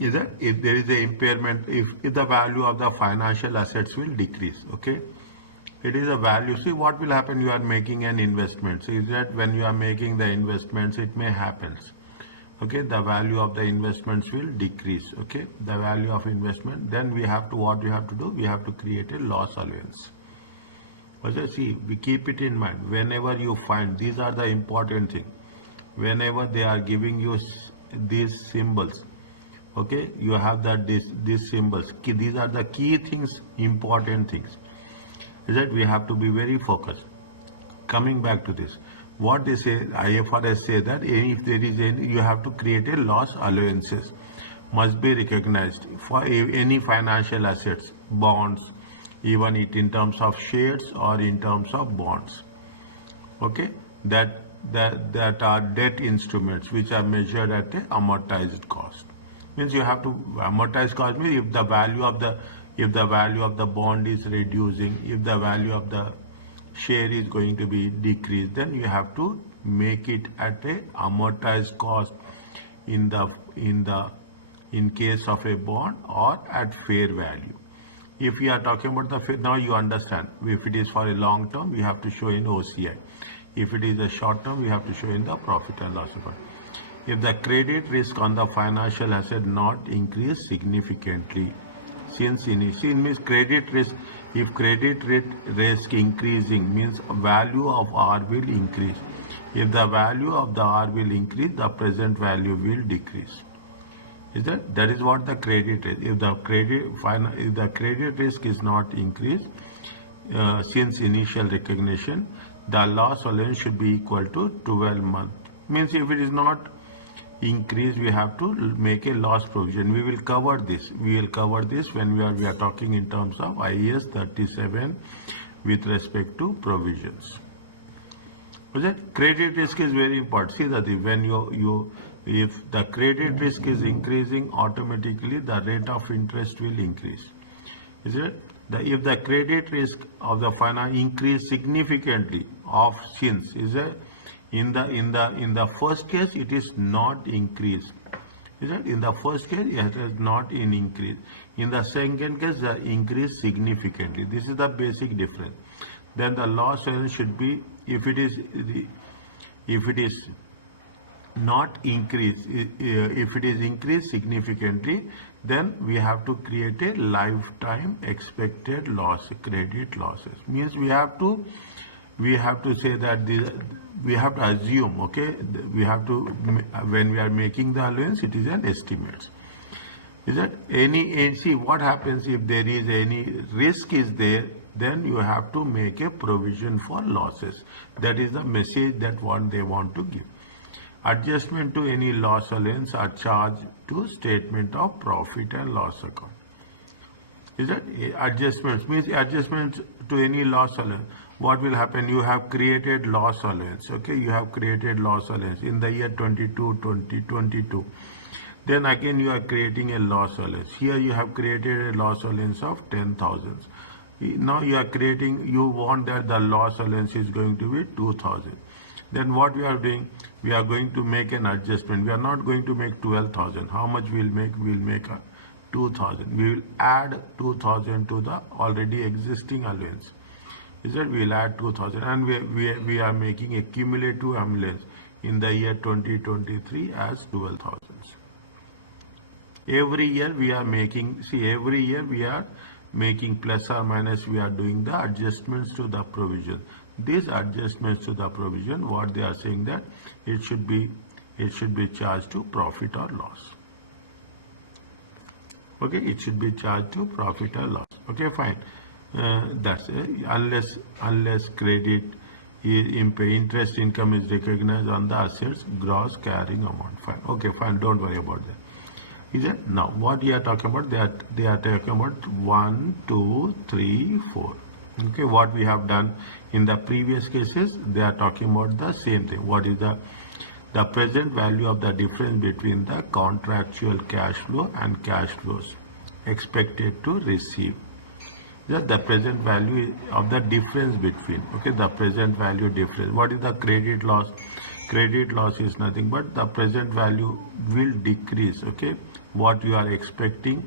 is that if there is a impairment, if the value of the financial assets will decrease, okay? It is a value. See what will happen, you are making an investment. So is that when you are making the investments, it may happen. Okay, the value of the investments will decrease. Okay, the value of investment. Then we have to, what we have to do? We have to create a loss allowance. Okay, see, we keep it in mind. Whenever you find, these are the important thing. Whenever they are giving you these symbols, okay, you have that these symbols. These are the key things, important things. Is that we have to be very focused. Coming back to this, what they say, IFRS say that if there is any, you have to create a loss allowances, must be recognized for any financial assets, bonds, even it in terms of shares or in terms of bonds. Okay, that are debt instruments which are measured at a amortized cost. Means you have to amortize cost means if the value of the bond is reducing, if the value of the share is going to be decreased, then you have to make it at a amortized cost in case of a bond, or at fair value. If we are talking about the fair, now you understand, if it is for a long term, we have to show in OCI. If it is a short term, we have to show in the profit and loss account. If the credit risk on the financial asset not increase significantly, since means credit risk, if credit risk increasing means value of R will increase. If the value of the R will increase, the present value will decrease. Is that is what the credit is. If the credit risk is not increased since initial recognition, the loss allowance should be equal to 12 months. Means if it is not increase, we have to make a loss provision. We will cover this. We will cover this when we are talking in terms of IAS 37 with respect to provisions. Okay? Credit risk is very important. See that when if the credit risk is increasing, automatically the rate of interest will increase. Is it? If the credit risk of the finance increase significantly of since is it? In the first case, it is not increased. Is it? In the first case, it is not in increase. In the second case, the increase significantly. This is the basic difference. Then the loss allowance should be, if it is not increased, if it is increased significantly, then we have to create a lifetime expected loss, credit losses. Means we have to say that we have to assume, okay, we have to, when we are making the allowance, it is an estimate. Is that see what happens if there is any risk is there, then you have to make a provision for losses. That is the message that they want to give. Adjustment to any loss allowance are charged to statement of profit and loss account. Is that adjustments means adjustments to any loss allowance? What will happen? You have created loss allowance. Okay, you have created loss allowance in the year 2022. Then again you are creating a loss allowance. Here you have created a loss allowance of 10,000. Now you are creating, you want that the loss allowance is going to be 2,000. Then what we are doing? We are going to make an adjustment. We are not going to make 12,000. How much we'll make? We'll make 2,000. We will add 2,000 to the already existing allowance. Is that we'll add 2,000, and we are making a cumulative allowance in the year 2023 as 12,000. Every year we are making, every year we are making plus or minus, we are doing the adjustments to the provision. These adjustments to the provision, what they are saying that it should be charged to profit or loss. Okay, it should be charged to profit or loss. Okay, fine. That's it. Unless credit interest income is recognized on the assets gross carrying amount. Fine. Okay, fine. Don't worry about that. Is it? Now, what we are talking about? They are talking about 1, 2, 3, 4. Okay, what we have done in the previous cases, they are talking about the same thing. What is the present value of the difference between the contractual cash flow and cash flows expected to receive? Just the present value of the difference between, okay, the present value difference. What is the credit loss? Credit loss is nothing but the present value will decrease. Okay, what you are expecting,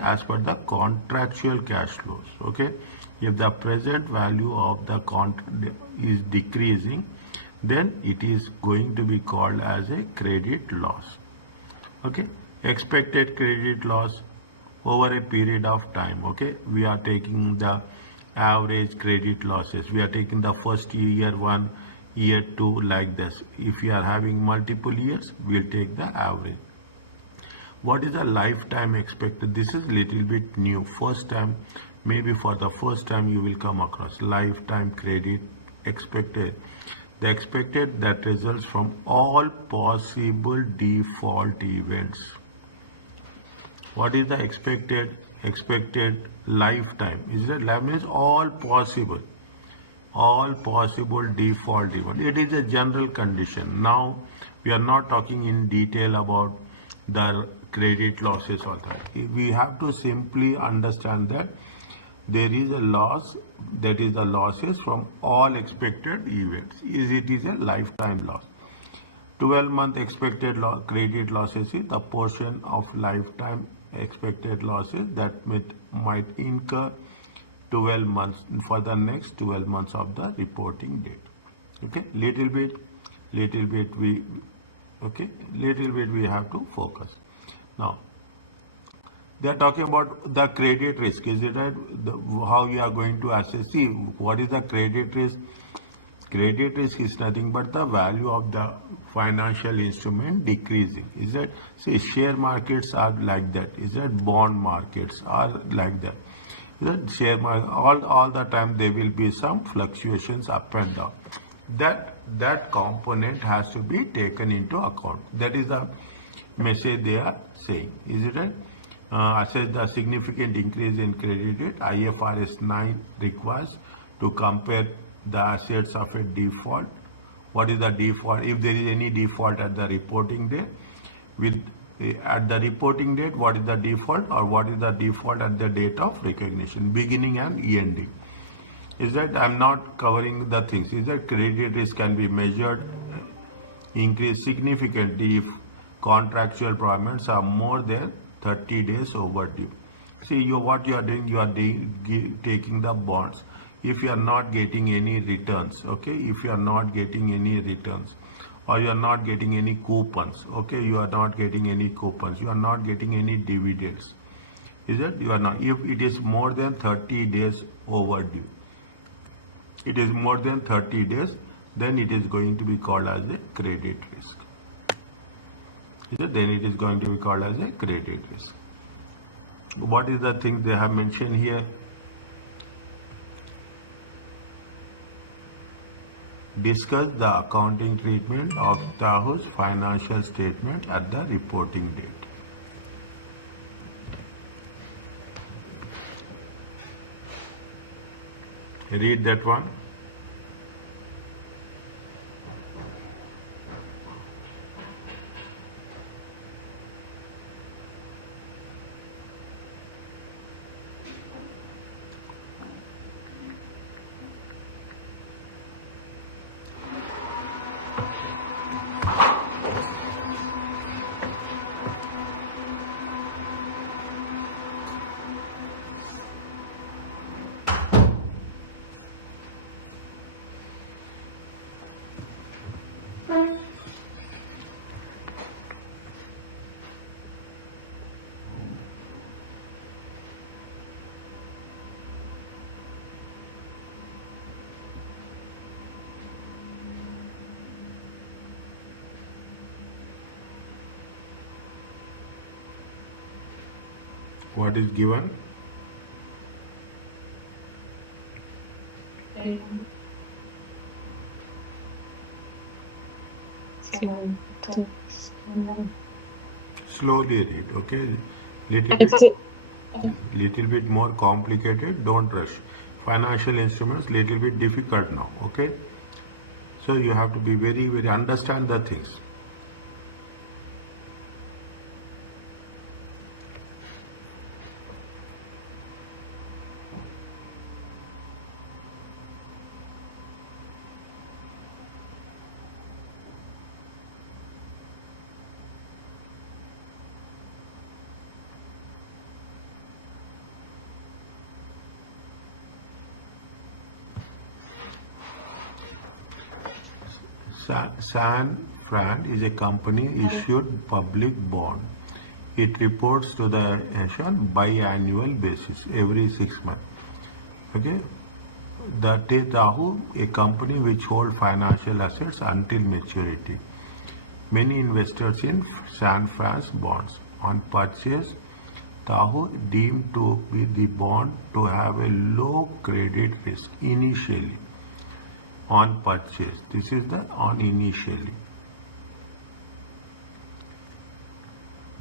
as per the contractual cash flows. Okay, if the present value of the contract is decreasing, then it is going to be called as a credit loss. Okay, expected credit loss over a period of time. Okay, we are taking the average credit losses. We are taking the first year one, year two, like this. If you are having multiple years, we'll take the average. What is the lifetime expected? This is little bit new. First time, maybe for the first time you will come across lifetime credit expected. The expected that results from all possible default events. What is the expected lifetime? Is that life means all possible default event. It is a general condition. Now we are not talking in detail about the credit losses or that. We have to simply understand that there is a loss, that is the losses from all expected events. It is a lifetime loss. 12-month expected credit losses is the portion of lifetime expected losses that might incur 12 months for the next 12 months of the reporting date. Okay, little bit we have to focus. Now they are talking about the credit risk. Is it right? How you are going to assess? See, what is the credit risk? Credit risk is nothing but the value of the financial instrument decreasing. Is that, say, share markets are like that? Is that bond markets are like that? Is that share market all the time there will be some fluctuations up and down. That component has to be taken into account. That is the message they are saying. Is it right? Assess the significant increase in credit rate. IFRS 9 requires to compare the assets of a default. What is the default? If there is any default at the reporting date, at the reporting date, what is the default, or what is the default at the date of recognition, beginning and ending. Is that I'm not covering the things. Is that credit risk can be measured, increase significantly if contractual payments are more than 30 days overdue. See, what you are doing, you are taking the bonds. If you are not getting any returns, okay, if you are not getting any returns, or you are not getting any coupons, okay, you are not getting any coupons, you are not getting any dividends, is it? You are not. If it is more than 30 days overdue, it is more than 30 days, then it is going to be called as a credit risk. Is it? Then it is going to be called as a credit risk. What is the thing they have mentioned here? Discuss the accounting treatment of Taho's financial statement at the reporting date. Read that one. What is given? Slowly read, okay? Little bit more complicated. Don't rush. Financial instruments little bit difficult now, okay? So you have to be very understand the things. San Fran is a company issued public bond. It reports to the nation biannual basis every 6 months. Okay. The Tahu, a company which holds financial assets until maturity. Many investors in San Fran's bonds. On purchase, Tahu deemed to be the bond to have a low credit risk initially. On purchase, this is the on initially.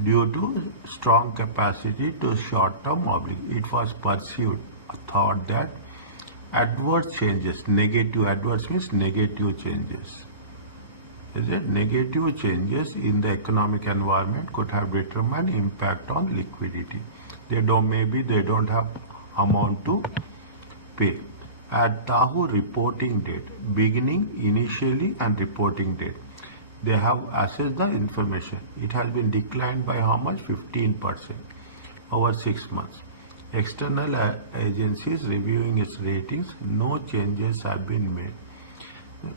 Due to strong capacity to short-term obligation, it was perceived, thought that adverse changes, adverse means negative changes. Is it negative changes in the economic environment could have determined impact on liquidity. They don't have amount to pay. At Tahu reporting date, beginning initially and reporting date, they have assessed the information. It has been declined by how much? 15% over 6 months. External agencies reviewing its ratings, no changes have been made.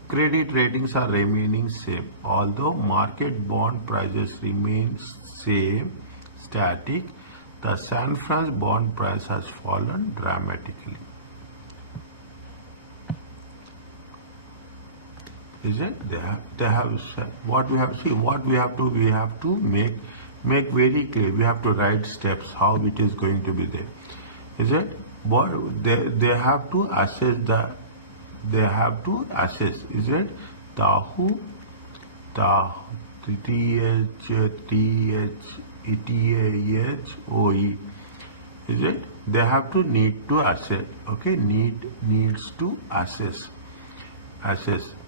Credit ratings are remaining same, although market bond prices remain same, static. The San Francisco bond price has fallen dramatically. Is it? They have what we have. See, what we have to make very clear. We have to write steps how it is going to be there. Is it? But they have to assess the. They have to assess. Is it? Tahu, THOE. Is it? They have to need to assess. Okay, needs to assess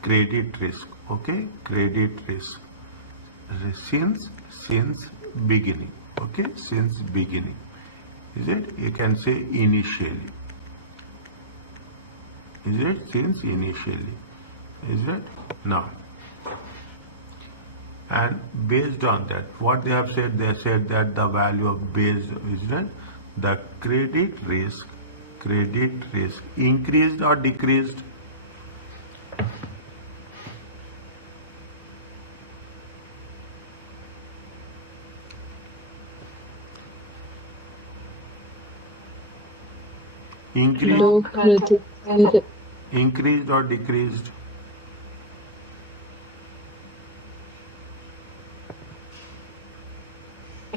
credit risk. Okay, credit risk since beginning. Okay, since beginning. Is it? You can say initially. Is it? Since initially. Is it? Now. And based on that, what they have said, they said that the value of base is that the credit risk increased or decreased. Increased or decreased?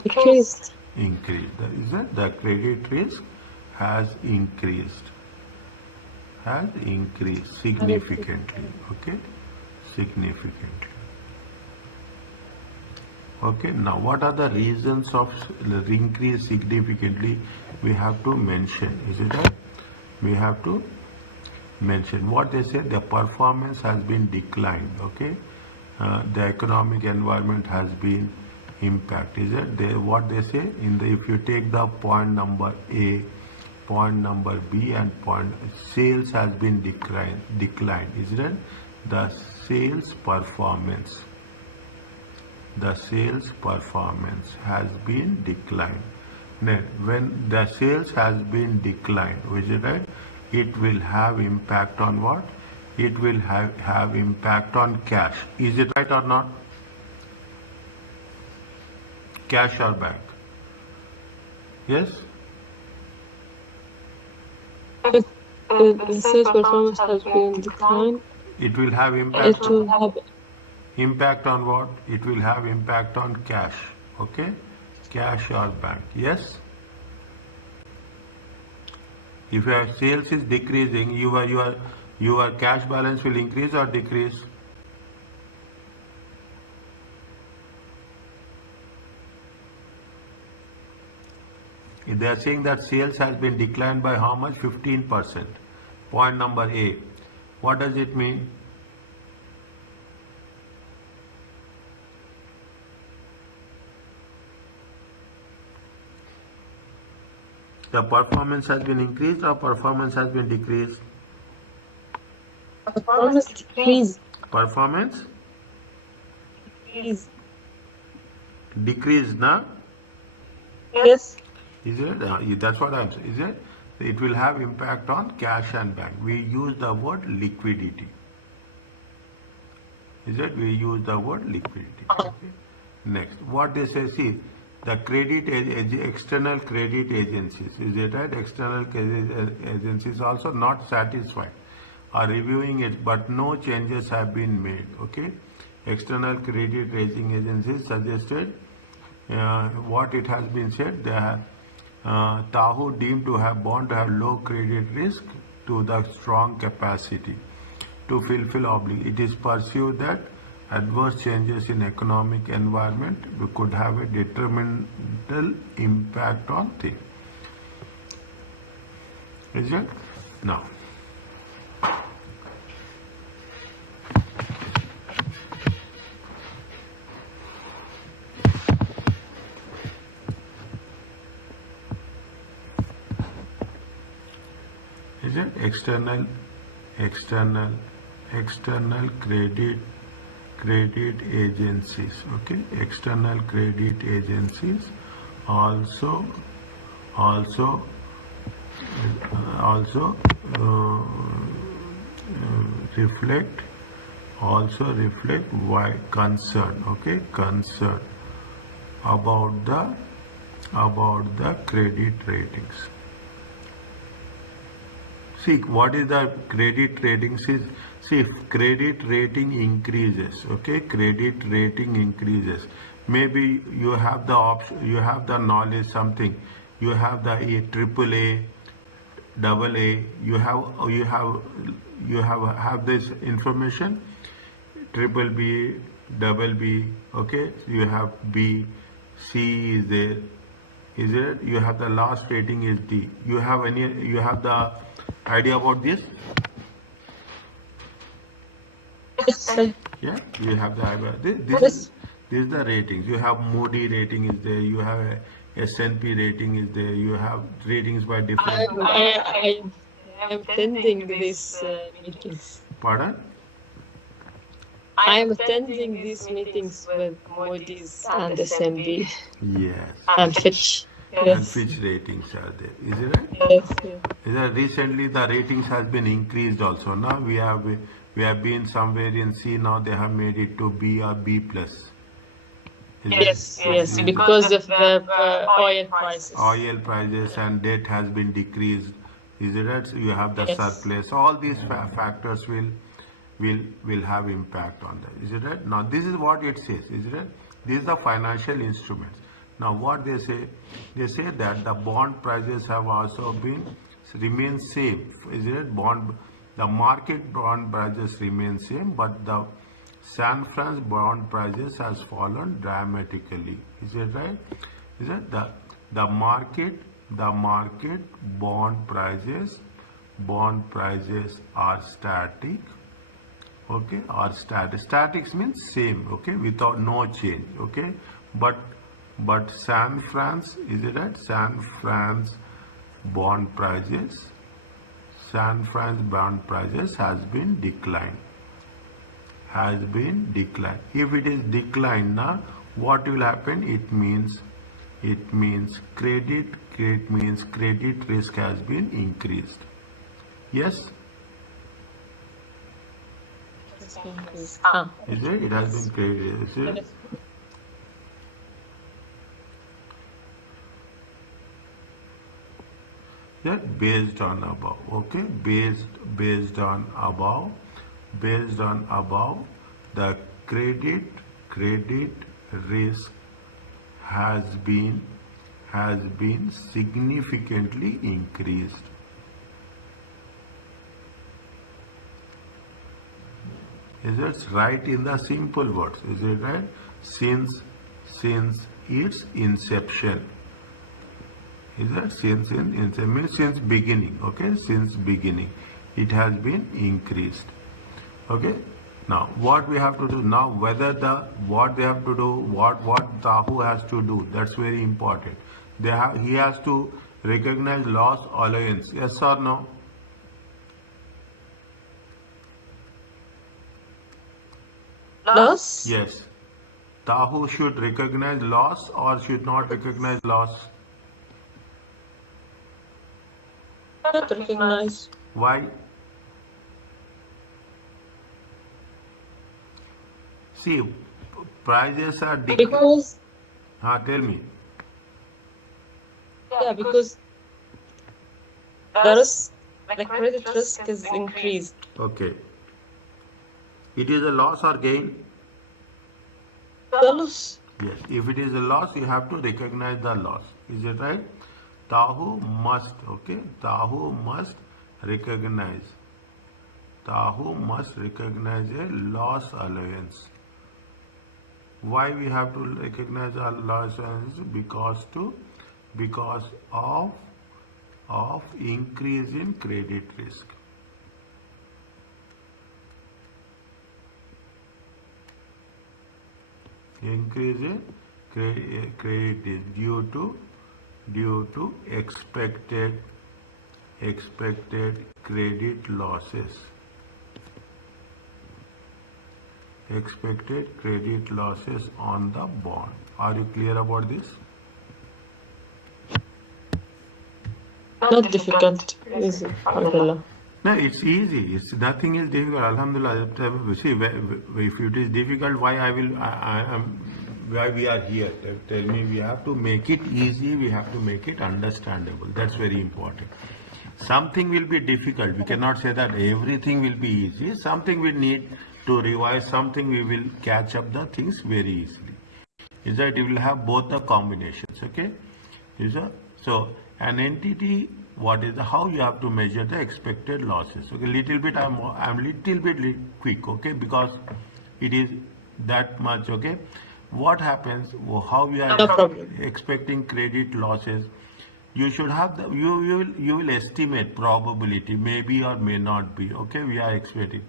Increased. Increased. Is that the credit risk has increased significantly. Okay, significantly. Okay, now what are the reasons of increase significantly? We have to mention. Is it right? We have to mention what they said. The performance has been declined. Okay, the economic environment has been impacted. Is it? What they say in the, if you take the point number A, point number B, and point sales has been declined. Is it? The sales performance has been declined. Then when the sales has been declined, is it right? It will have impact on what? It will have impact on cash. Is it right or not? Cash or bank? Yes? The sales performance has been declined. It will have impact. It will have impact on what? It will have impact on cash. Okay? Cash or bank. Yes? If your sales is decreasing, your cash balance will increase or decrease? They are saying that sales has been declined by how much? 15%. Point number A. What does it mean? The performance has been increased or performance has been decreased? performance decreased. Performance? Decreased, na? Yes. Is it? That's what I'm saying. Is it? It will have impact on cash and bank. We use the word liquidity. Is that we use the word liquidity. Okay. Next, what they say, see, the external credit agencies, is it right? External credit agencies also not satisfied, are reviewing it, but no changes have been made. Okay. External credit rating agencies suggested what it has been said, they have Tahoe deemed to have bond to have low credit risk to the strong capacity to fulfill obligation. It is perceived that adverse changes in economic environment could have a detrimental impact on things. Is it? Now, is it external credit agencies? Okay, external credit agencies also also also reflect why concern, okay, concern about the credit ratings. See, what is the credit ratings is, see, if credit rating increases, okay, credit rating increases, maybe you have the option, you have the knowledge something, you have the triple A, double A, you have this information, triple B, double B, okay, you have B, C is there, is it? You have the last rating is D. You have the idea about this? Yes, sir. Yeah, you have the idea. Yes. This is the ratings. You have Moody rating is there. You have a S&P rating is there. You have ratings by different. I am attending these meetings. Pardon? I am attending these meetings with Moody's and SMB Yes. and Fitch. And Yes. Fitch ratings are there. Is it right? Yes. Yes. Is that recently the ratings has been increased also. Now we have been somewhere in C. Now they have made it to B or B plus. Yes, yes, because of the oil prices. Oil prices and debt has been decreased. Is it right? So you have the Yes. surplus. All these factors will have impact on that. Is it right? Now this is what it says. Is it right? These are the financial instruments. Now what they say that the bond prices have also remain same. Is it the market bond prices remain same, but the San Francisco bond prices has fallen dramatically. Is it right? Is it the market bond prices are static. Okay, or statics means same. Okay, without no change. Okay, but San Francisco, is it right? San Francisco bond prices has been declined. If it is declined now, what will happen? It means credit risk has been increased. Yes? Yes. Is it? It has been credit. Is it? Yeah, based on above. Okay, based on above, the credit risk has been significantly increased. Is it right in the simple words? Is it right? Since its inception. Is that since since beginning? Okay, since beginning, it has been increased. Okay. Now, what we have to do now? What they have to do? What Tahu has to do? That's very important. He has to recognize loss allowance. Yes or no? Loss? Yes. Tahu should recognize loss or should not recognize loss? Not recognize. Why? See, prices are Because tell me. yeah, because the risk, the credit risk is increased. Okay. It is a loss or gain? The loss. Yes. If it is a loss, you have to recognize the loss. Is it right? Tahu must, okay? Tahu must recognize. Tahu must recognize a loss allowance. Why we have to recognize our loss allowance? Because of increase in credit risk. Increase in credit risk due to expected credit losses. Expected credit losses on the bond. Are you clear about this? Not difficult. Easy. Alhamdulillah. No, it's easy. It's nothing is difficult. Alhamdulillah. See, if it is difficult, why why we are here? Tell me. We have to make it easy. We have to make it understandable. That's very important. Something will be difficult. We cannot say that everything will be easy. Something we need to revise. Something we will catch up the things very easily. Is that you will have both the combinations. Okay. Is that so? An entity. What is how you have to measure the expected losses? Okay, little bit I'm little bit quick, okay, because it is that much, okay. What happens? How we are No problem. expecting credit losses? You should have the you will estimate probability, maybe or may not be, okay. We are expecting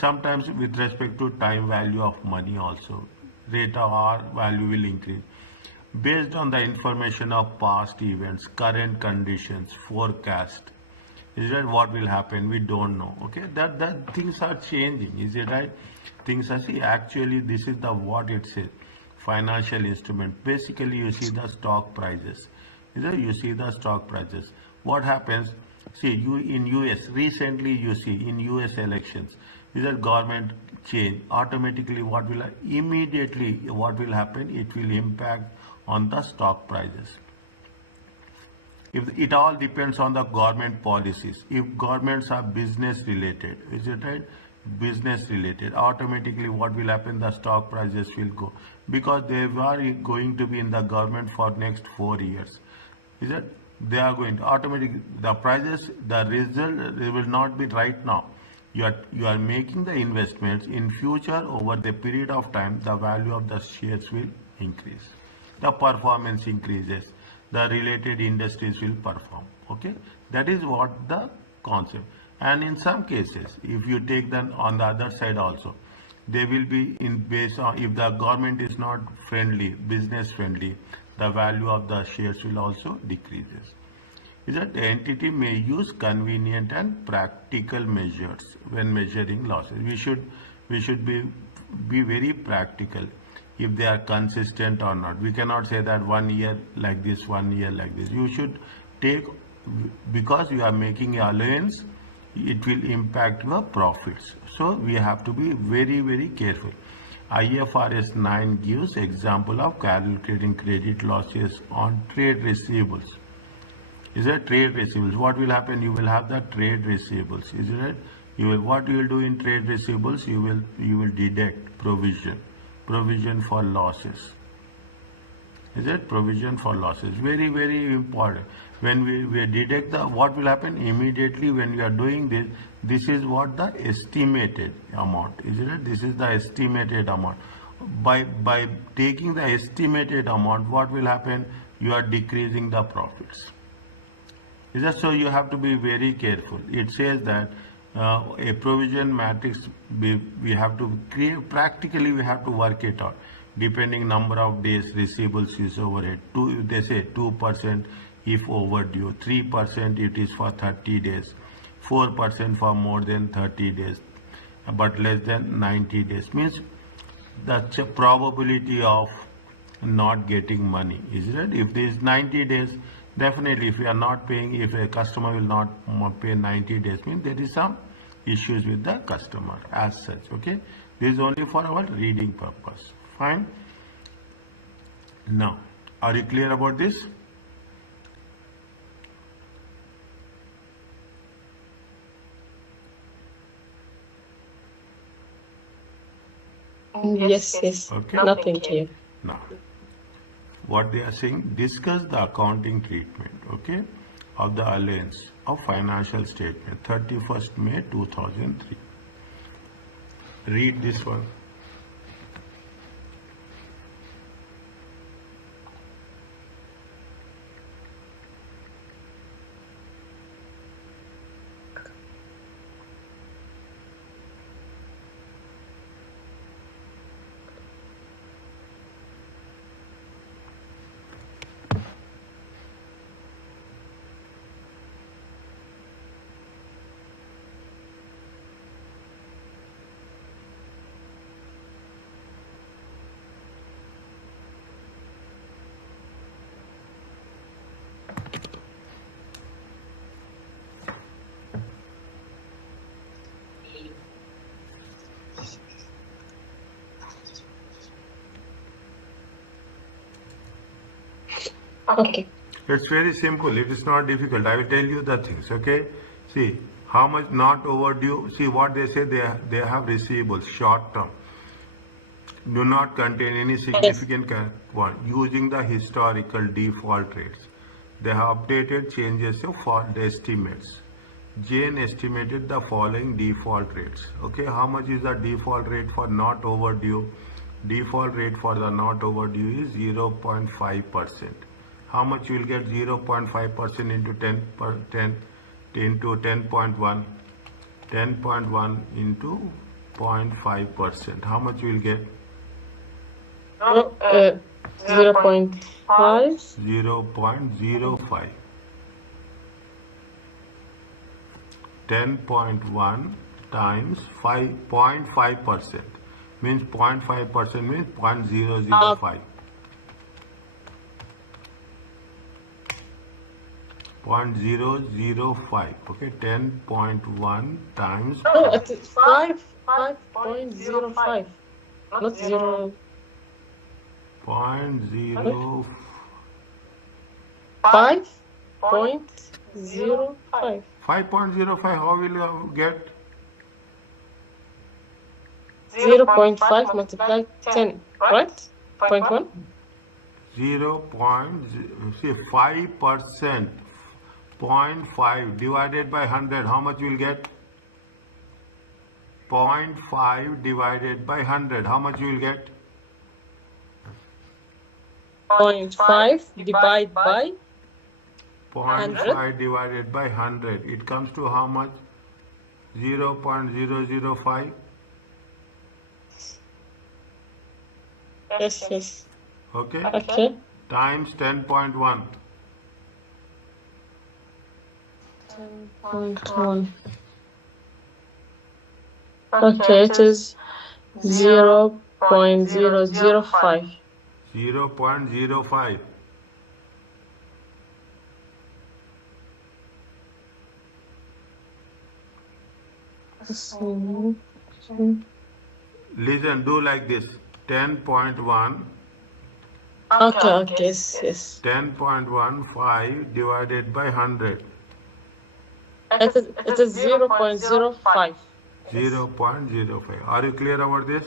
sometimes with respect to time value of money also, rate of R value will increase. Based on the information of past events, current conditions, forecast, is that what will happen? We don't know. Okay, that things are changing. Is it right? Things are actually this is the what it says. Financial instrument. Basically, you see the stock prices. Is that you see the stock prices? What happens? See, you in US recently you see in US elections. Is that government change automatically? What will immediately what will happen? It will impact on the stock prices. If it all depends on the government policies. If governments are business related, is it right? Business related, automatically what will happen? The stock prices will go because they are going to be in the government for next 4 years. Is it? They are going to automatically the prices, the result they will not be right now. You are making the investments in future over the period of time. The value of the shares will increase. The performance increases, the related industries will perform. Okay, that is what the concept. And in some cases, if you take them on the other side also, they will be in based on if the government is not friendly, business friendly, the value of the shares will also decreases. Is that the entity may use convenient and practical measures when measuring losses. We should be very practical. If they are consistent or not. We cannot say that 1 year like this, 1 year like this. You should take, because you are making an allowance, it will impact your profits. So we have to be very, very careful. IFRS 9 gives example of calculating credit losses on trade receivables. Is it trade receivables? What will happen? You will have the trade receivables. Is it? What you will do in trade receivables? You will deduct provision for losses. Is it provision for losses? Very, very important. When we deduct what will happen immediately when we are doing this is what the estimated amount. Is it? This is the estimated amount. By taking the estimated amount, what will happen? You are decreasing the profits. Is that so? You have to be very careful. It says that a provision matrix we have to create. Practically we have to work it out depending number of days receivables is overhead. They say 2% if overdue, 3% it is for 30 days, 4% for more than 30 days, but less than 90 days. Means that's a probability of not getting money. Is it? If there is 90 days, definitely if we are not paying, if a customer will not pay 90 days, means there is some issues with the customer as such. Okay, This is only for our reading purpose. Fine. Now, are you clear about this? Yes. Okay. Nothing here. Now, what they are saying, discuss the accounting treatment, okay, of the allowance of financial statement, 31st May 2003. Read this one. Okay. It's very simple. It is not difficult. I will tell you the things. Okay. See how much not overdue. See what they say. They have receivables short term. Do not contain any significant one using the historical default rates. They have updated changes of fault estimates. Jane estimated the following default rates. Okay, how much is the default rate for not overdue? Default rate for the not overdue is 0.5%. How much you will get 0.5% into 10 into 10.1? 10.1 into 0.5%. How much you will get? 0.5. 0.05. 10.1 times 5.5% means 0.5% means 0.005. 0.005. Okay, 10.1 times. No, it is 5.05. Not 0. 0.0. 5.05. 5.05. How will you get? 0.5 multiplied 10, right? 0.1? 5%. 0.5 divided by 100. How much you will get? 0.5 divided by 100. How much you will get? 0.5 divided by 0.5 divided by 100. It comes to how much? 0.005. Yes. Okay. Okay. Times 10.1. 10.1. Okay, it is 0.005. 0.05. Listen, do like this. 10.1. Okay, yes. 10.15 divided by 100. It is 0.05. 0.05. Are you clear about this?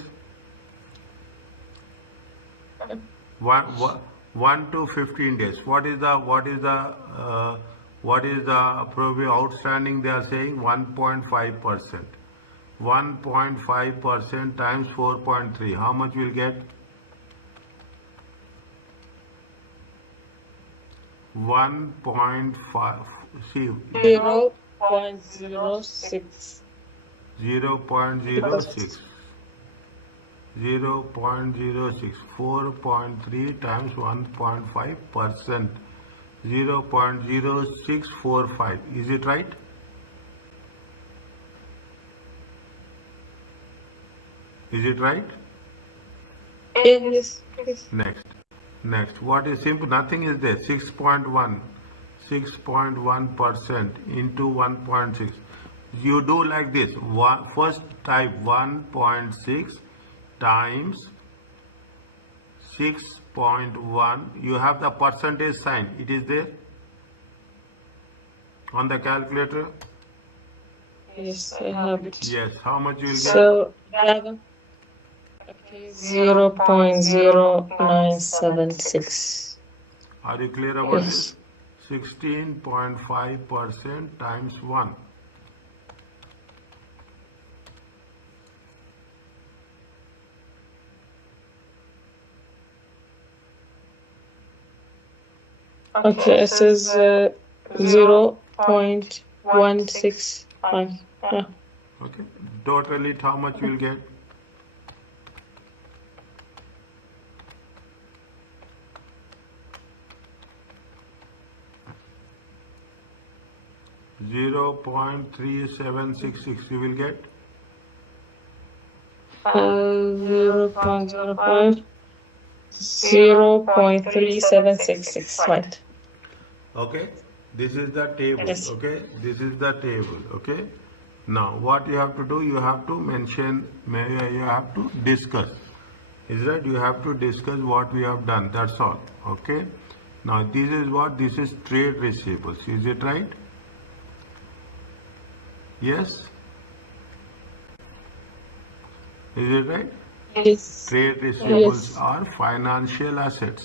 1 to 15 days. What is the probably outstanding? They are saying 1.5%. 1.5% times 4.3. How much will get? 1.5. See. 0.06. 0.06. 0.06. 4.3 times 1.5%. 0.0645. Is it right? Is it right? Yes. Next. What is simple? Nothing is there. 6.1. 6.1% into 1.6. You do like this. First type 1.6 times 6.1. You have the percentage sign. It is there on the calculator. Yes, I have it. Yes. How much you will get? So, okay, 0.0976. Are you clear about Yes. this? 16.5% times 1. Okay, it says 0.165. Yeah. Okay. Totally, how much you will get? $0.3766 you will get. 0.05. 0.3766. Right. Okay. This is the table. Yes. Okay. This is the table. Okay. Now what you have to do? You have to mention. You have to discuss. Is that you have to discuss what we have done. That's all. Okay. Now this is what? This is trade receivables. Is it right? Yes. Is it right? Yes. Trade receivables Yes. are financial assets.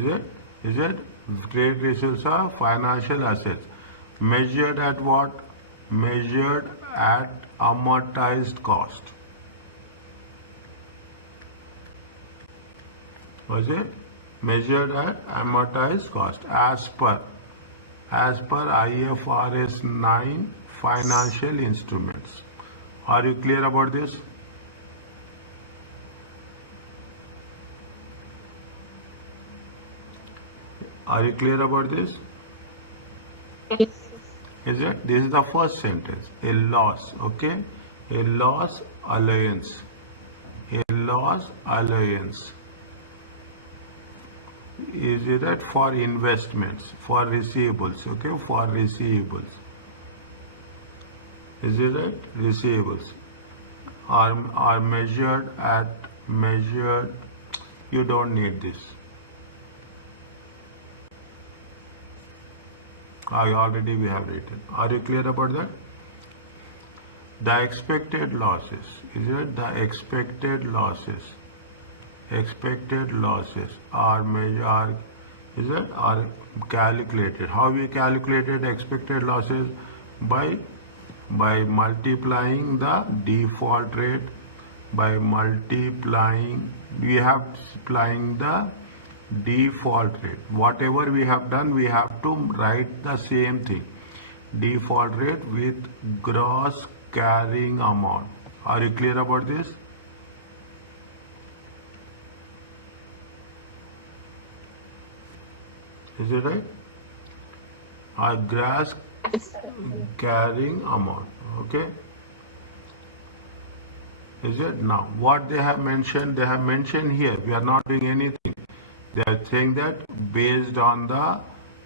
Is it? Is it? Trade receivables are financial assets. Measured at what? Measured at amortized cost. Was it? Measured at amortized cost as per IFRS 9 financial instruments. Are you clear about this? Are you clear about this? Yes. Is it? This is the first sentence. A loss, okay? A loss allowance. A loss allowance. Is it right? For investments, for receivables, okay? For receivables. Is it right? Receivables are measured. You don't need this. Already we have written. Are you clear about that? The expected losses. Is it? The expected losses. Expected losses are calculated. How we calculated expected losses? By multiplying the default rate, by multiplying the default rate. Whatever we have done, we have to write the same thing. Default rate with gross carrying amount. Are you clear about this? Is it right? Our gross carrying amount. Okay. Is it? Now what they have mentioned here, we are not doing anything. They are saying that based on the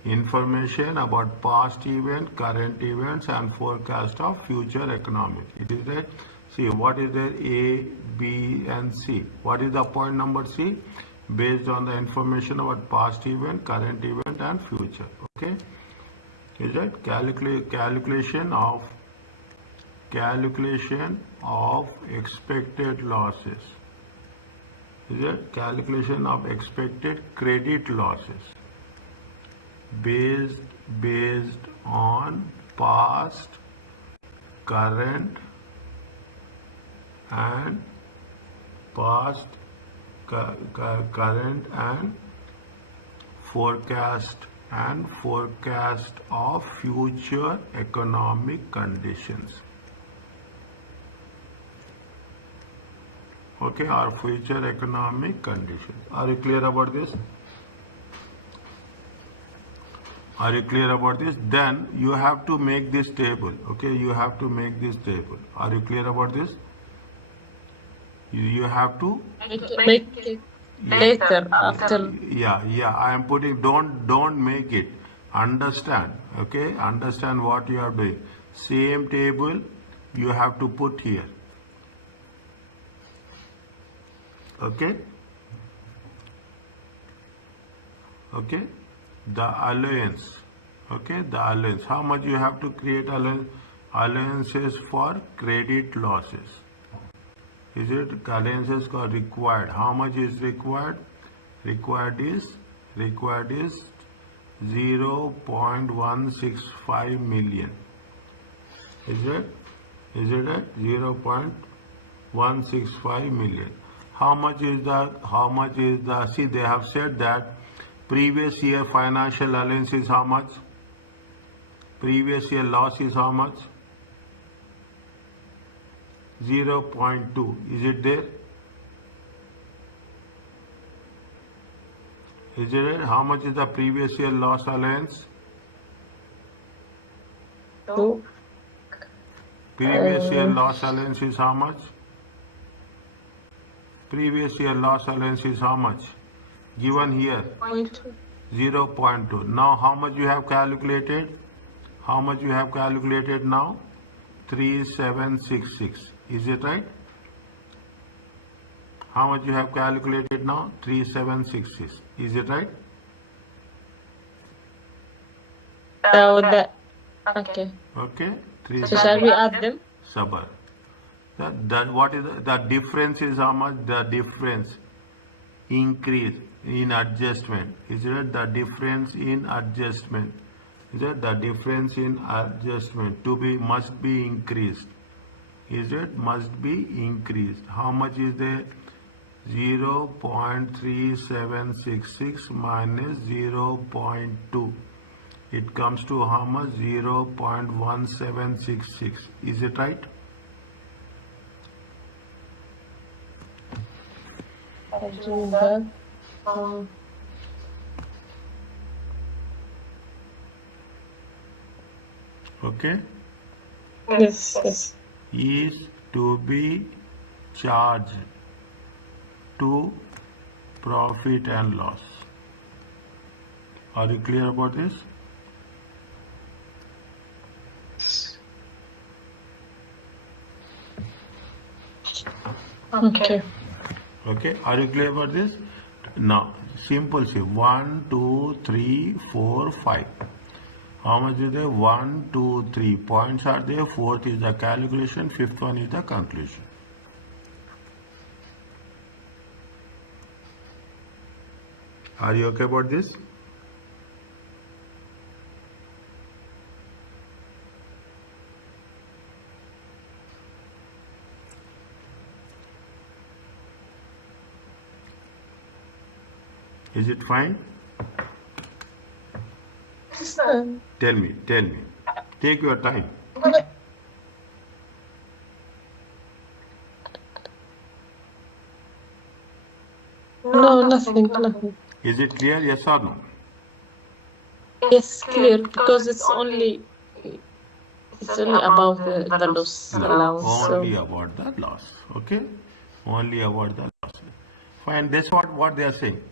information about past event, current events and forecast of future economic. It is that. See, what is there? A, B and C. What is the point number C? Based on the information about past event, current event and future. Okay. Is that calculation of expected losses. Is it? Calculation of expected credit losses based on past, current and forecast of future economic conditions. Okay, our future economic conditions. Are you clear about this? Are you clear about this? Then you have to make this table. Okay, you have to make this table. Are you clear about this? You have to Make it later after. Yeah, I am putting. Don't make it. Understand. Okay, understand what you are doing. Same table you have to put here. Okay. Okay. The allowance. Okay. The allowance. How much you have to create allowances for credit losses? Is it allowances are required? How much is required? Required is 0.165 million. Is it at 0.165 million? How much is the, see, they have said that previous year financial allowance is how much? Previous year loss is how much? 0.2. Is it there? Is it there? How much is the previous year loss allowance? Two. Previous year loss allowance is how much? Previous year loss allowance is how much? Given here 0.2. 0.2. Now how much you have calculated? How much you have calculated now? 3766. Is it right? How much you have calculated now? 3766. Is it right? So that, okay. Okay. So shall we add them? Sabar. What is the difference is how much? The difference increase in adjustment. Is it the difference in adjustment? Is it the difference in adjustment must be increased? Is it must be increased? How much is there? 0.3766 minus 0.2. It comes to how much? 0.1766. Is it right? I do that. Okay. Yes. Is to be charged to profit and loss. Are you clear about this? Okay. Okay, are you clear about this? Now, simple say 1, 2, 3, 4, 5. How much is there? 1, 2, 3 points are there. Fourth is the calculation. Fifth one is the conclusion. Are you okay about this? Is it fine? Tell me. Take your time. No, nothing. Is it clear? Yes or no? Yes, clear, because it's only about the loss allowance. Only about the loss. Okay? Only about the loss. Fine. That's what they are saying.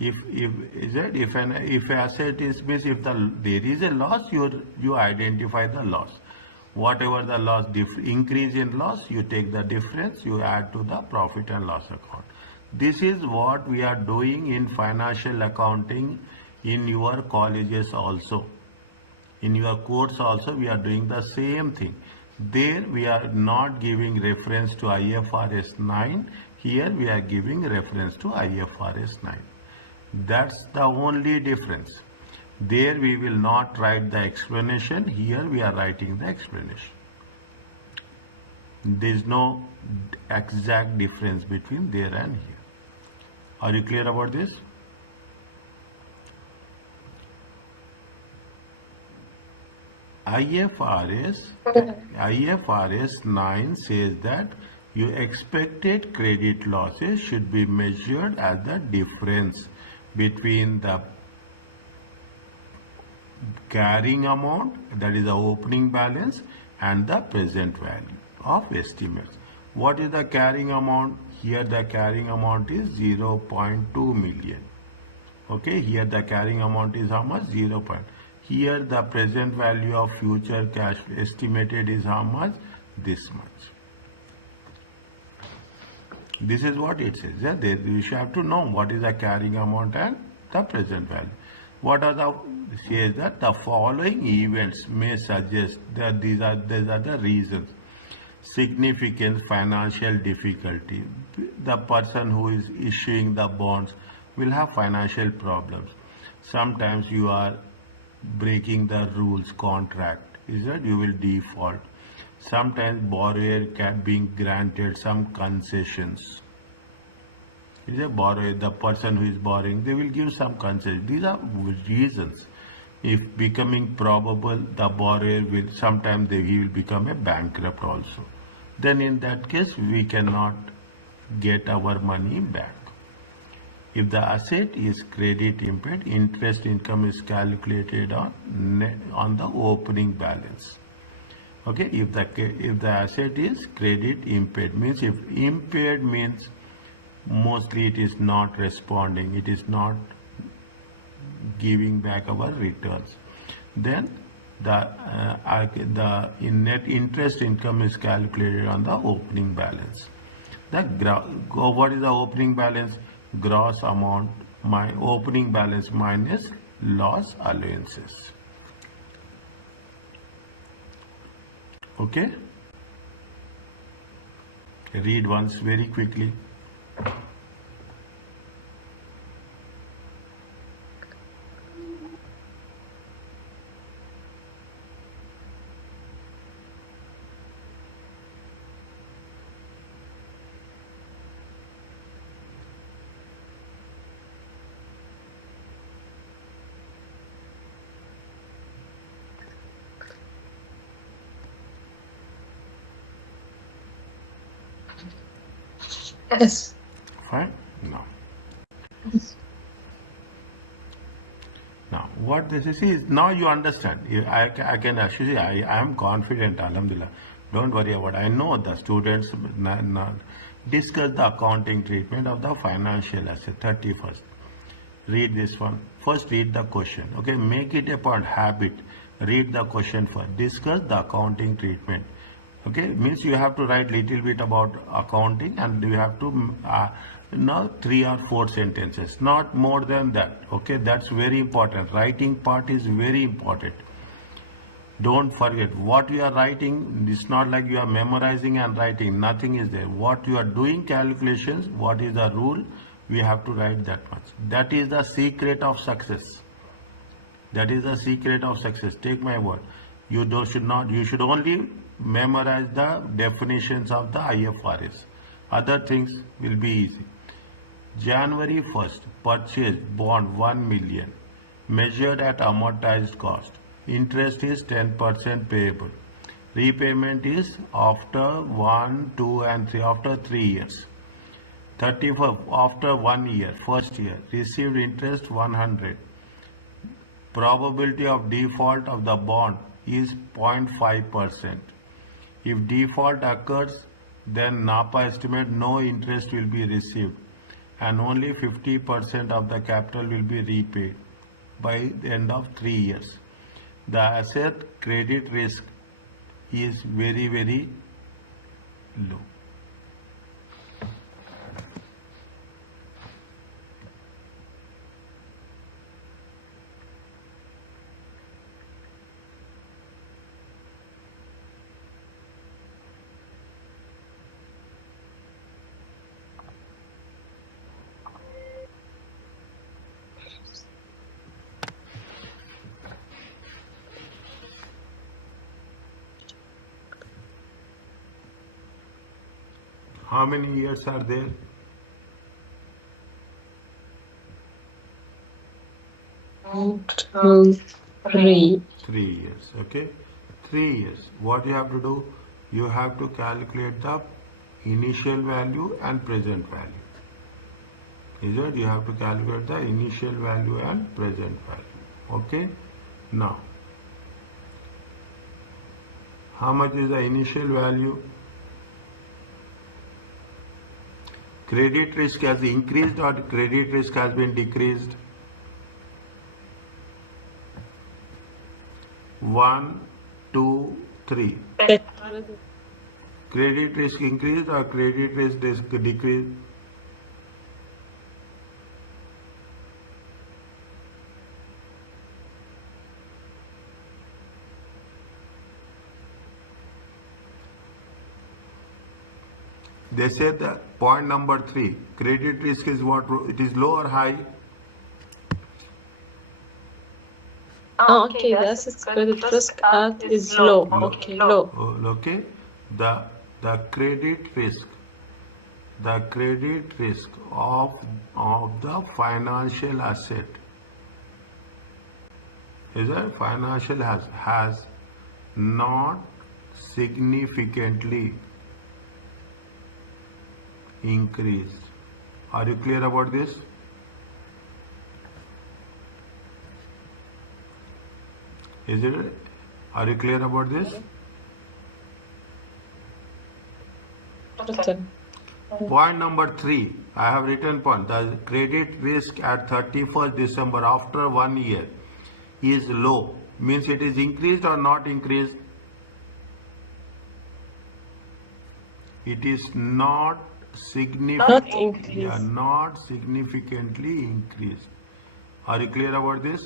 If an asset is means if there is a loss, you identify the loss. Whatever the loss increase in loss, you take the difference, you add to the profit and loss account. This is what we are doing in financial accounting in your colleges also. In your course also, we are doing the same thing. There we are not giving reference to IFRS 9. Here we are giving reference to IFRS 9. That's the only difference. There we will not write the explanation. Here we are writing the explanation. There is no exact difference between there and here. Are you clear about this? IFRS 9 says that your expected credit losses should be measured as the difference between the carrying amount, that is the opening balance, and the present value of estimates. What is the carrying amount? Here the carrying amount is 0.2 million. Okay, here the carrying amount is how much? 0. Here the present value of future cash estimated is how much? This much. This is what it says. Yeah? You should have to know what is the carrying amount and the present value. What are the says that the following events may suggest that these are the reasons. Significant financial difficulty. The person who is issuing the bonds will have financial problems. Sometimes you are breaking the rules contract, is that you will default. Sometimes borrower can be granted some concessions. Is a borrower, the person who is borrowing, they will give some concessions. These are reasons. If becoming probable, the borrower will sometimes he will become a bankrupt also. Then in that case, we cannot get our money back. If the asset is credit impaired, interest income is calculated on the opening balance. Okay, if the asset is credit impaired, means if impaired means mostly it is not responding, it is not giving back our returns, then the net interest income is calculated on the opening balance. What is the opening balance? Gross amount, my opening balance minus loss allowances. Okay, read once very quickly. Yes. Fine. Now what this is now you understand. I can actually I am confident, alhamdulillah. Don't worry about it. I know the students discuss the accounting treatment of the financial asset 31st. Read this one. First read the question. Okay, make it a point habit. Read the question first. Discuss the accounting treatment. Okay, means you have to write little bit about accounting and you have to now 3 or 4 sentences, not more than that. Okay, that's very important. Writing part is very important. Don't forget what you are writing. It's not like you are memorizing and writing. Nothing is there. What you are doing calculations, what is the rule, we have to write that much. That is the secret of success. That is the secret of success. Take my word. You should only memorize the definitions of the IFRS. Other things will be easy. January 1st, purchase bond 1 million, measured at amortized cost. Interest is 10% payable. Repayment is after 1, 2 and 3, after 3 years. 31st, after 1 year, first year, received interest 100. Probability of default of the bond is 0.5%. If default occurs, then NAPA estimate no interest will be received and only 50% of the capital will be repaid by the end of 3 years. The asset credit risk is very, very low. How many years are there? 1, 2, 3. 3 years. Okay, 3 years. What you have to do? You have to calculate the initial value and present value. Is it? You have to calculate the initial value and present value. Okay. Now, how much is the initial value? Credit risk has increased or credit risk has been decreased? 1, 2, 3. Credit risk increased or credit risk decreased? They said that point number 3, credit risk is what? It is low or high? Oh, okay, the assets credit risk is low. Okay, low. Okay, the credit risk, of the financial asset is that financial has not significantly increased. Are you clear about this? Is it? Are you clear about this? Written. Point number 3, I have written point. The credit risk at 31st December after 1 year is low. Means it is increased or not increased? It is not Not increased. Yeah, not significantly increased. Are you clear about this?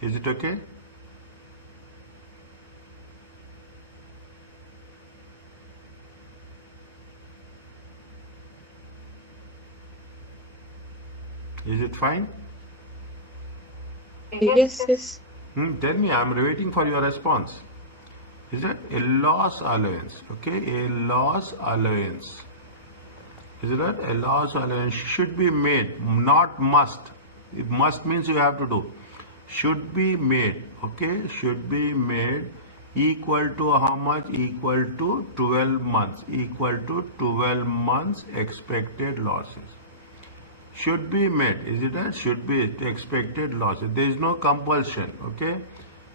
Is it okay? Is it fine? Yes, yes. Tell me, I'm waiting for your response. Is it a loss allowance? Okay, a loss allowance. Is it a loss allowance should be made, not must. It must means you have to do. Should be made, okay, should be made equal to how much? Equal to 12 months, equal to 12 months expected losses. Should be made, is it a should be expected losses? There is no compulsion, okay?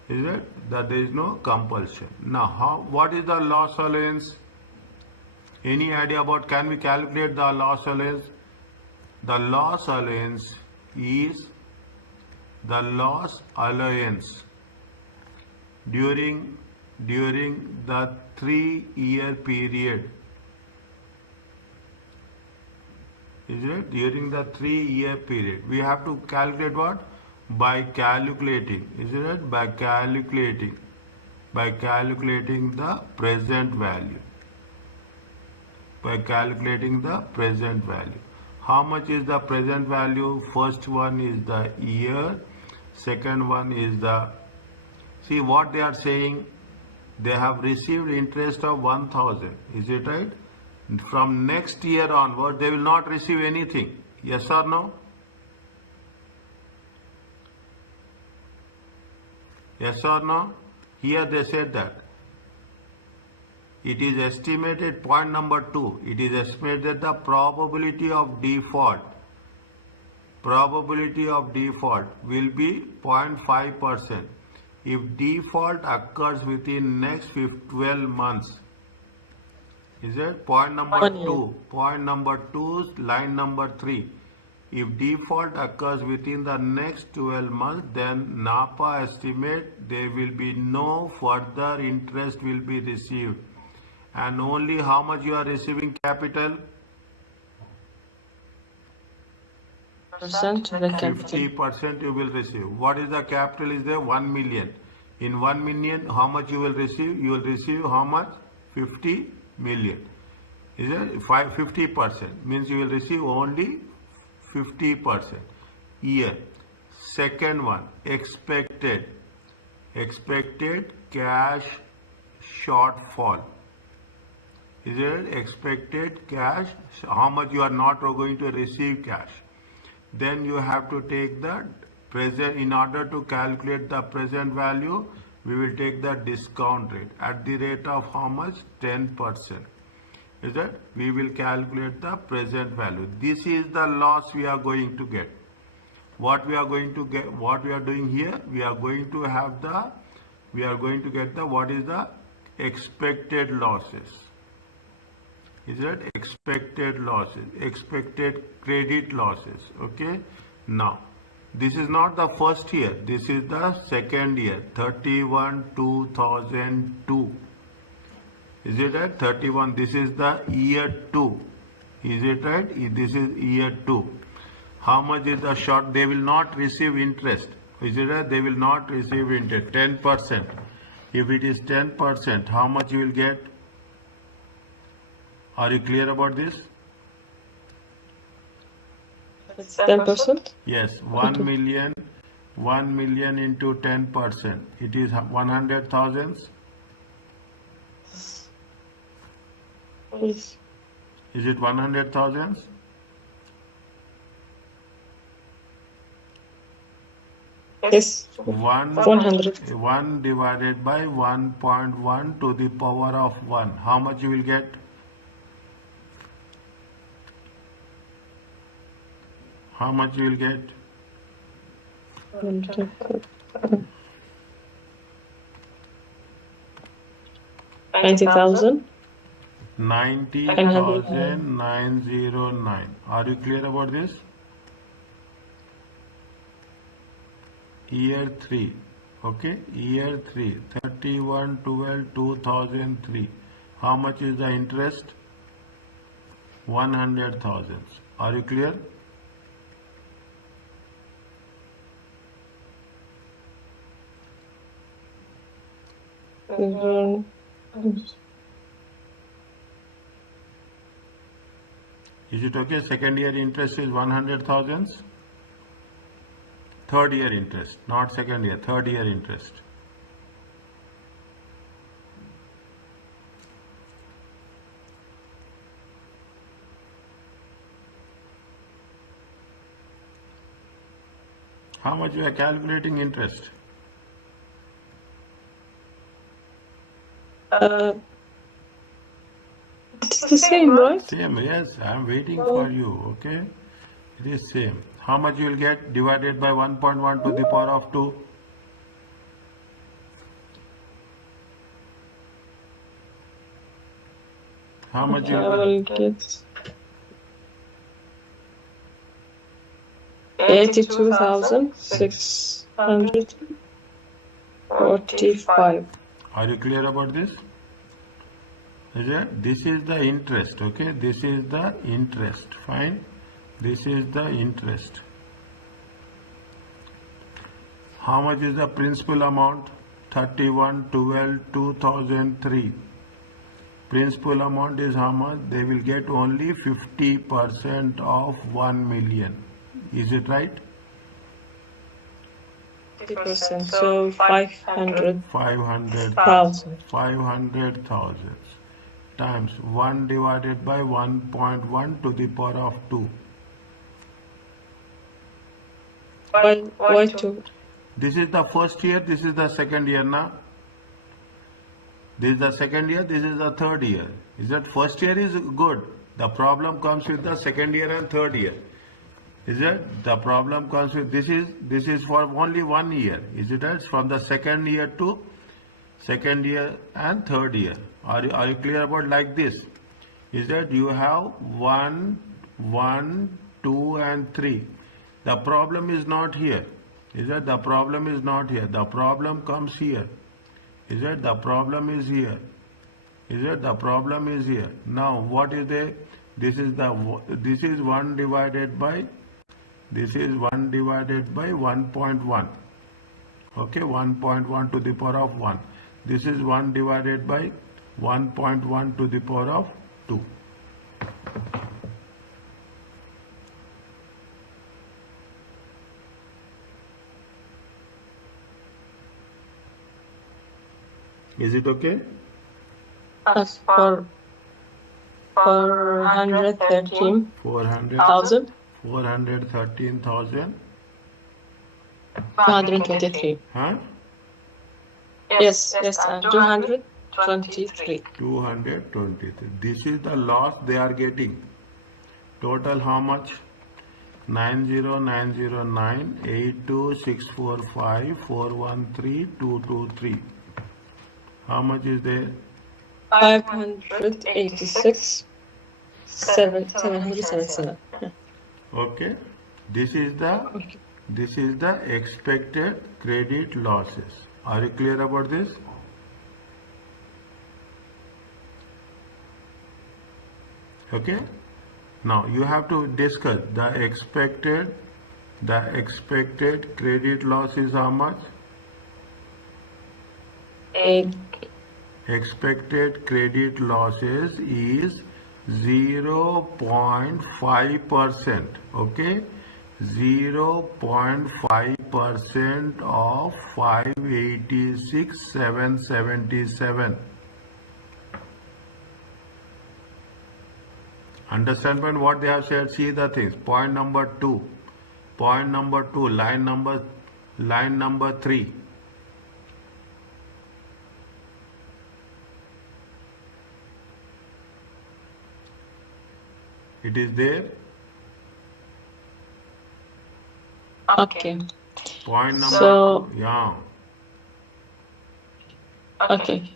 Is it that there is no compulsion? Now, what is the loss allowance? Any idea about, can we calculate the loss allowance? The loss allowance is the loss allowance during the 3-year period. Is it? During the 3-year period. We have to calculate what? By calculating. Is it? By calculating the present value. By calculating the present value. How much is the present value? First one is the year. Second one is the, see what they are saying, they have received interest of 1,000. Is it right? From next year onward, they will not receive anything. Yes or no? Yes or no? Here they said that. It is estimated, point number 2, it is estimated the probability of default will be 0.5%. If default occurs within next 12 months, is it? Point number 2, line number 3. If default occurs within the next 12 months, then NAPA estimate there will be no further interest will be received. And only how much you are receiving capital? Percent the capital. 50% you will receive. What is the capital is there? 1 million. In 1 million, how much you will receive? You will receive how much? 50 million. Is it? 50% means you will receive only 50% year. Second one, expected cash shortfall. Is it expected cash? How much you are not going to receive cash? Then you have to take the present. In order to calculate the present value, we will take the discount rate at the rate of how much? 10%. Is that? We will calculate the present value. This is the loss we are going to get. What we are going to get? What we are doing here? We are going to have the. We are going to get the. What is the expected losses? Is that expected losses, expected credit losses? Okay. Now, This is not the first year. This is the second year. 31 2002. Is it right? 31. This is the year 2. Is it right? This is year 2. How much is the short? They will not receive interest. Is it right? They will not receive interest. 10%. If it is 10%, how much you will get? Are you clear about this? It's 10%. Yes, 1 million. 1 million into 10%. It is 100,000. Yes. Is it 100,000? Yes. 100 divided by 1.1 to the power of 1. How much you will get? How much you will get? 90,000. 90,909. Are you clear about this? Year 3. Okay, year 3. 31/12/2003. How much is the interest? 100,000. Are you clear? Is it okay? Second year interest is 100,000. Third year interest, not second year, third year interest. How much you are calculating interest? It's the same, right? Same, yes. I am waiting for you. Okay, it is same. How much you will get divided by 1.1 to the power of 2? How much you will get? 82,645. Are you clear about this? Is it? This is the interest. Okay, this is the interest. Fine. This is the interest. How much is the principal amount? 31/12/2003. Principal amount is how much? They will get only 50% of 1 million. Is it right? 50%. So 500,000. 500,000 times 1 divided by 1.1 to the power of 2. Why 2? This is the first year, this is the second year now. This is the second year, this is the third year. Is that first year is good. The problem comes with the second year and third year. Is it? The problem comes with this is for only 1 year. Is it right? From the second year to second year and third year. Are you clear about like this? Is that you have 1, 2 and 3. The problem is not here. Is that the problem is not here? The problem comes here. Is that the problem is here? Is that the problem is here? Now what is the? This is 1 divided by. This is 1 divided by 1.1. Okay, 1.1 to the power of 1. This is 1 divided by 1.1 to the power of 2. Is it okay? As for 413,000. 413,000. 223. Huh? Yes, 223. 223. This is the loss they are getting. Total how much? 90909 82645 413223. How much is there? 586 777. Okay. This is the This is the expected credit losses. Are you clear about this? Okay. Now you have to discuss the expected credit loss is how much? Expected credit losses is 0.5%. Okay, 0.5% of 586,777. Understand what they have said? See the things. Point number 2. Point number 2. Line number 3. It is there. Okay. Point number So, 2. Yeah. Okay.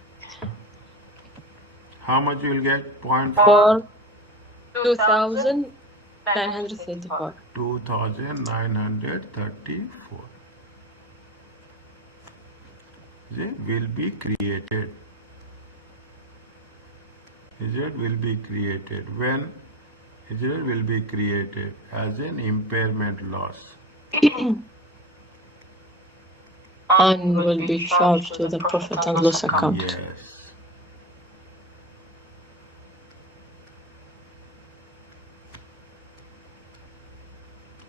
How much you will get? Point For 2,934. 2,934. Will be created. Will be created. When will be created? As an impairment loss. And will be charged to the profit and loss account. Yes.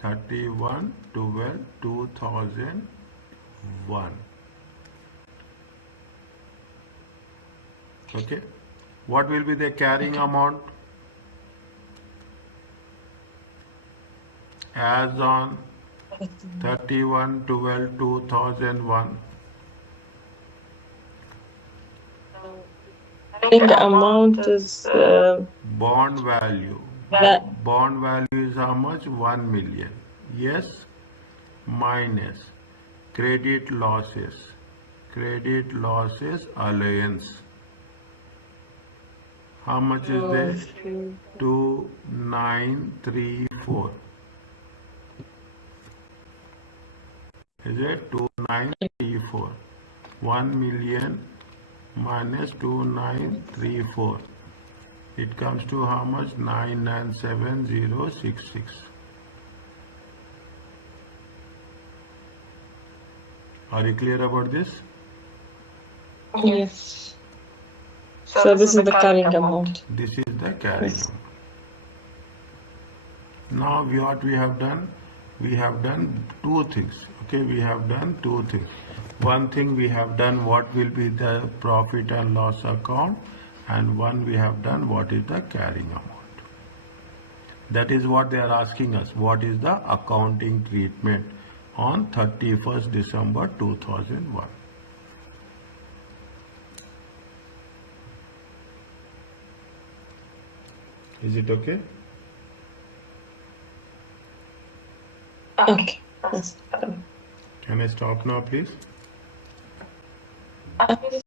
(31 12 2001). Okay. What will be the carrying amount? As on 31 12 2001. I think the amount is bond value. that Bond value is how much? 1 million. Yes. Minus credit losses. Credit losses allowance. How much is there? 2,934. Is it 2,934? 1 million minus 2,934. It comes to how much? 997,066. Are you clear about this? Yes. So this is the carrying amount. This is the carrying amount. Now what we have done? We have done two things. Okay, we have done two things. One thing we have done what will be the profit and loss account, and one we have done what is the carrying amount. That is what they are asking us. What is the accounting treatment on 31st December 2001? Is it okay? Okay. Yes. Can I stop now, please?